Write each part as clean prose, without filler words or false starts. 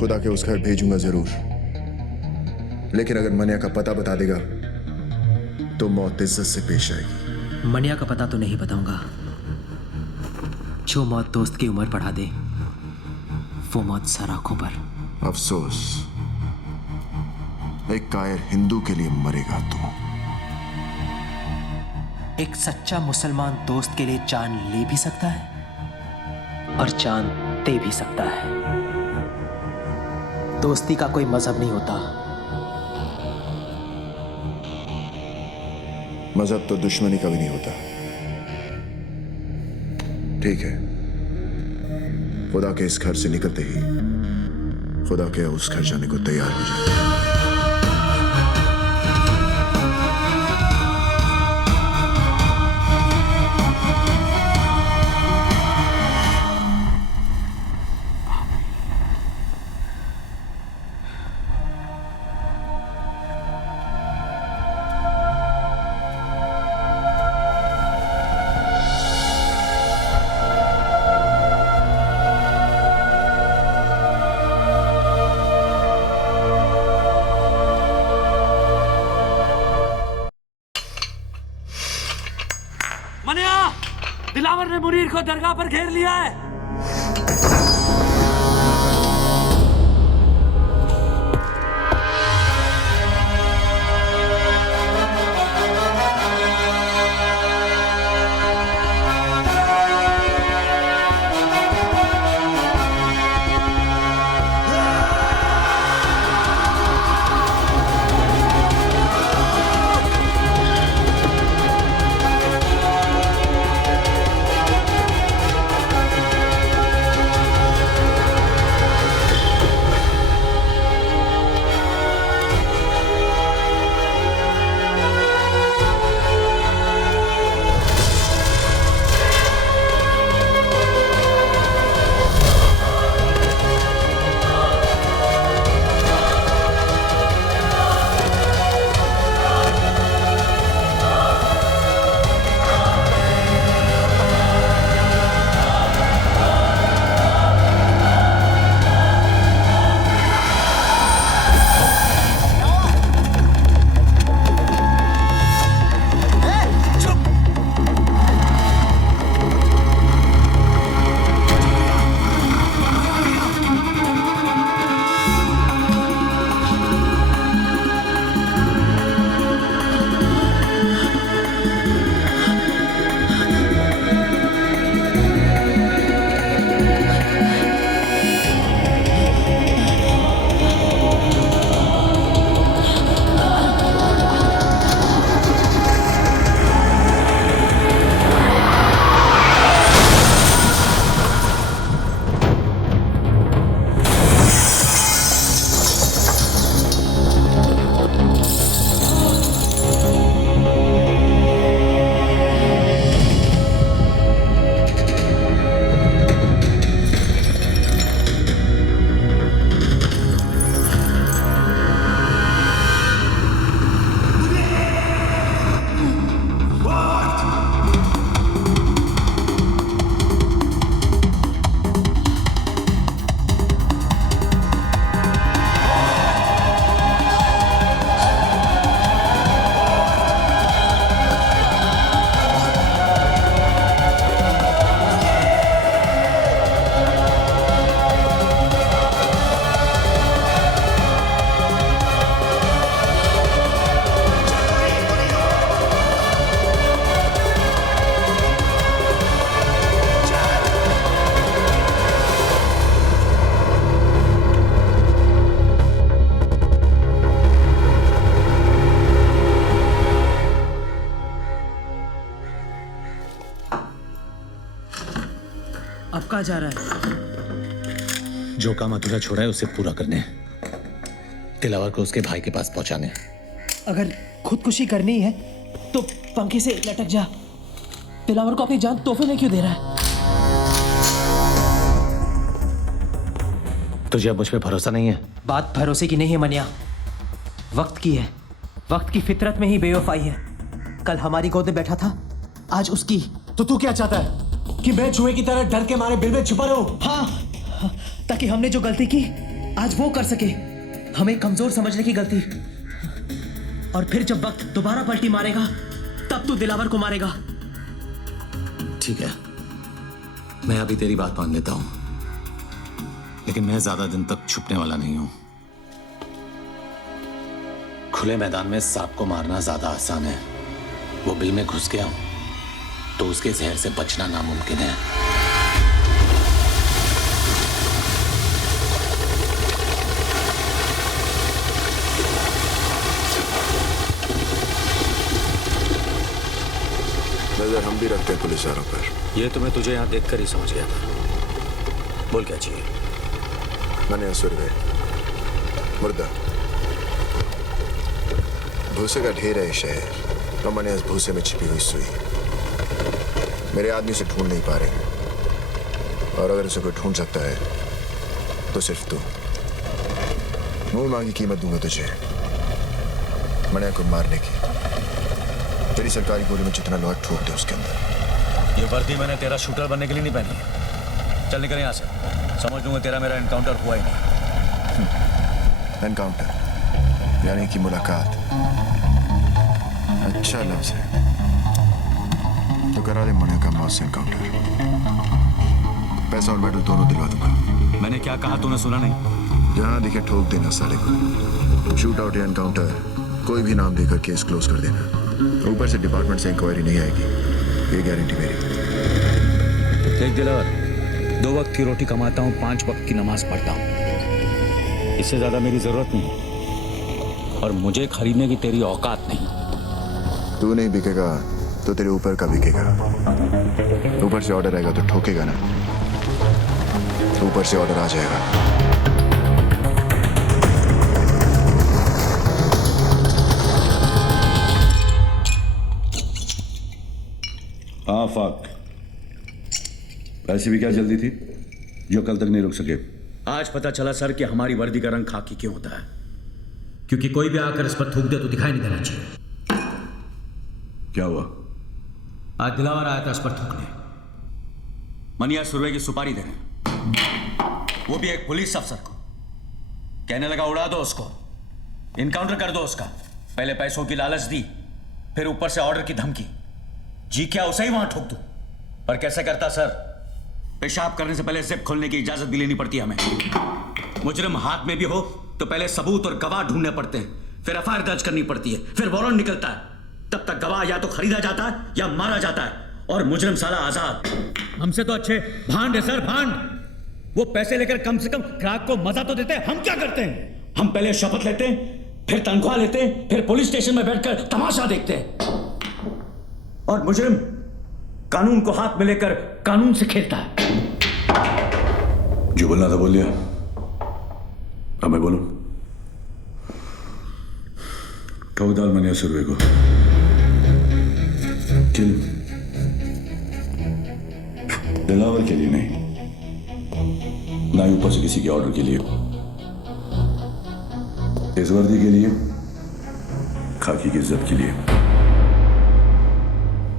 खुदा के उस घर भेजूंगा जरूर, लेकिन अगर मनिया का पता बता देगा तो मौत इज्जत से पेश आएगी। मनिया का पता तो नहीं बताऊंगा। जो मौत दोस्त की उम्र बढ़ा दे वो मौत सर आंखों पर। अफसोस, एक कायर हिंदू के लिए मरेगा तू। एक सच्चा मुसलमान दोस्त के लिए जान ले भी सकता है और जान दे भी सकता है। दोस्ती का कोई मजहब नहीं होता। मजहब तो दुश्मनी का भी नहीं होता। ठीक है, खुदा के इस घर से निकलते ही खुदा के उस घर जाने को तैयार हो जाए। मनिया, दिलावर ने मुनीर को दरगाह पर घेर लिया है। अब कहाँ जा रहा है? जो काम अधूरा छोड़ा है उसे पूरा करने, दिलावर को उसके भाई के पास पहुंचाने। अगर खुदकुशी करनी है तो पंखे से लटक जा। दिलावर को अपनी जान तोहफे में क्यों दे रहा है? तुझे अब मुझ पे भरोसा नहीं है? बात भरोसे की नहीं है मनिया, वक्त की है। वक्त की फितरत में ही बेवफाई है। कल हमारी गोद में बैठा था, आज उसकी। तो तू क्या चाहता है कि मैं चूहे की तरह डर के मारे बिल में छुपा रहूं? हाँ, ताकि हमने जो गलती की आज वो कर सके, हमें कमजोर समझने की गलती। और फिर जब वक्त दोबारा पलटी मारेगा तब तू दिलावर को मारेगा। ठीक है, मैं अभी तेरी बात मान लेता हूं, लेकिन मैं ज्यादा दिन तक छुपने वाला नहीं हूं। खुले मैदान में सांप को मारना ज्यादा आसान है, वो बिल में घुस गया तो उसके जहर से बचना नामुमकिन है। नजर हम भी रखते हैं पुलिस वालों पर। ये तो मैं तुझे यहाँ देखकर ही समझ गया था। बोल क्या चाहिए? मनिया सुरवे मुर्दा, भूसे का ढेर है शहर और मनिया इस भूसे में छिपी हुई सुई। मेरे आदमी से ढूंढ नहीं पा रहे, और अगर उसे कोई ढूंढ सकता है तो सिर्फ तू। मूल मांगी कीमत दूंगा तुझे मनिया को मारने की। तेरी सरकारी गोली में जितना लोहा ठोक दे उसके अंदर। ये वर्दी मैंने तेरा शूटर बनने के लिए नहीं पहनी है। चल निकल यहाँ से, समझ लूंगा तेरा मेरा एनकाउंटर हुआ ही नहीं। एनकाउंटर यानी कि मुलाकात। अच्छा लफ्ज है, तो करा दे मनिया का मौत से एनकाउंटर। पैसा और मेडल दोनों दिलवा दूंगा। मैंने क्या कहा तूने सुना नहीं? जहां दिखे ठोक देना साले को। शूट आउट या एनकाउंटर कोई भी नाम देकर केस क्लोज कर देना। ऊपर से डिपार्टमेंट से इंक्वायरी नहीं आएगी, ये गारंटी मेरी। देख दिलावर, 2 वक्त की रोटी कमाता हूँ, 5 वक्त की नमाज पढ़ता हूँ। इससे ज्यादा मेरी जरूरत नहीं, और मुझे खरीदने की तेरी औकात नहीं। तू नहीं बिकेगा तो तेरे ऊपर का बिकेगा। ऊपर से ऑर्डर आएगा तो ठोकेगा ना, ऊपर से ऑर्डर आ जाएगा। हाँ फाक, वैसे भी क्या जल्दी थी जो कल तक नहीं रुक सके? आज पता चला सर कि हमारी वर्दी का रंग खाकी क्यों होता है। क्योंकि कोई भी आकर इस पर थूक दे तो दिखाई नहीं देना चाहिए। क्या हुआ? आज दिलावर आया था इस पर थूकने। मनिया सुरवे की सुपारी देने, वो भी एक पुलिस अफसर को। कहने लगा उड़ा दो उसको, इनकाउंटर कर दो उसका। पहले पैसों की लालच दी, फिर ऊपर से ऑर्डर की धमकी। जी क्या उसे ही वहां ठोक दूं? पर कैसे करता सर? पेशाब करने से पहले जिप खोलने की इजाजत भी लेनी पड़ती है हमें। मुजरिम हाथ में भी हो तो पहले सबूत और गवाह ढूंढने पड़ते हैं, फिर एफआईआर दर्ज करनी पड़ती है, फिर वारंट निकलता है। तब तक गवाह या तो खरीदा जाता है या मारा जाता है, और मुजरिम साला आजाद। हमसे तो अच्छे भांड है सर, भांड। वो पैसे लेकर कम से कम ग्राहक को मजा तो देते हैं। हम क्या करते हैं? हम पहले शपथ लेते हैं, फिर तनख्वाह लेते हैं, फिर पुलिस स्टेशन में बैठकर तमाशा देखते हैं। और मुजरिम कानून को हाथ में लेकर कानून से खेलता है। जो बोलना था बोल लिया, अब मैं बोलूं? ठोक डाल मनिया सुरवे को, किल। दिलावर के लिए नहीं, ना ही ऊपर से किसी के ऑर्डर के लिए। इस वर्दी के लिए, खाकी की इज्जत के लिए।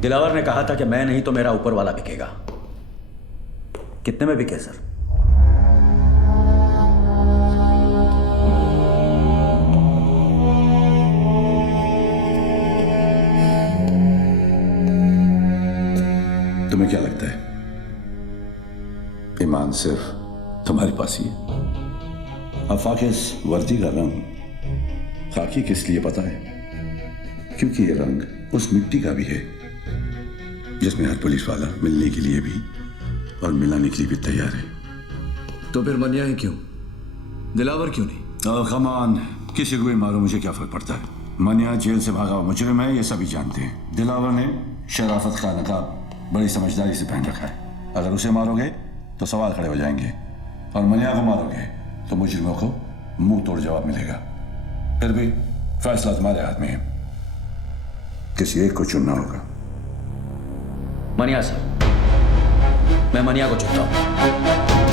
दिलावर ने कहा था कि मैं नहीं तो मेरा ऊपर वाला बिकेगा। कितने में बिके सर? तुम्हें क्या लगता है ईमान सिर्फ तुम्हारे पास ही है? आफाक इस वर्दी का रंग खाकी किस लिए पता है? क्योंकि ये रंग उस मिट्टी का भी है जिसमें हर पुलिस वाला मिलने के लिए भी और मिलाने के लिए भी तैयार है। तो फिर मनिया ही क्यों, दिलावर क्यों नहीं? कमान, किसी को भी मारो, मुझे क्या फर्क पड़ता है। मनिया जेल से भागा हुआ मुजरिम है, ये सभी जानते हैं। दिलावर ने शराफत का नकाब बड़ी समझदारी से पहन रखा है। अगर उसे मारोगे तो सवाल खड़े हो जाएंगे, और मनिया को मारोगे तो मुजरिमों को मुंह तोड़ जवाब मिलेगा। फिर भी फैसला तुम्हारे हाथ में है, किसी एक को चुनना होगा। मनिया सर, मैं मनिया को चुनता हूं।